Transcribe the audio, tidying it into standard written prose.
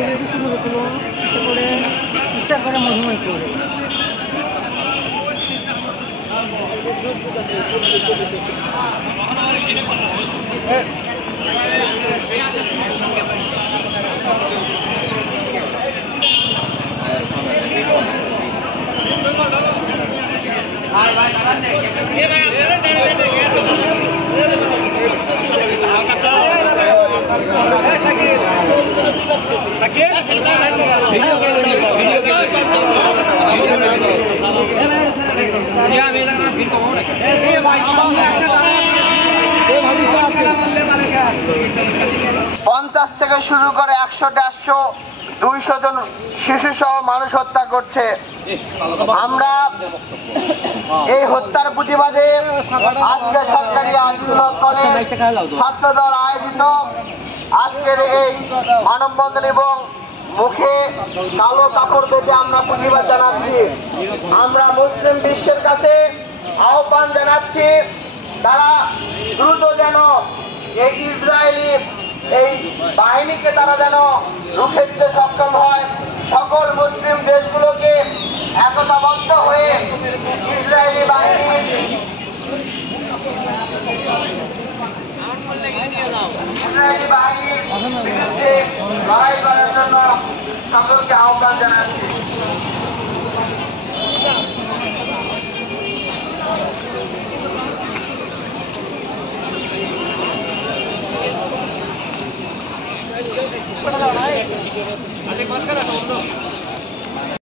সেটা শুরু হতো বিশেষ করে চিকিৎসা করে মধুমেহ করে পঞ্চাশ থেকে শুরু করে 100, 150, 200 জন শিশু সহ মানুষ হত্যা করছে। আমরা এই হত্যার প্রতিবাদে আজকে সরকারি আন্দোলন ছাত্রদল আয়োজিত আজকের এই মানববন্ধন এবং মুখে কালো কাপড় বেঁধে আমরা প্রতিবাদ জানাচ্ছি। আমরা মুসলিম বিশ্বের কাছে আহ্বান জানাচ্ছি তারা দ্রুত যেন এই ইসরায়েলি এই বাহিনীকে তারা যেন রুখে দিতে সক্ষম হয়। সকল মুসলিম দেশগুলোকে একতাবদ্ধ হয়ে ইসরায়েলি বাহিনীর বিরুদ্ধে লড়াই করার জন্য সকলকে আহ্বান জানাচ্ছি। আজকে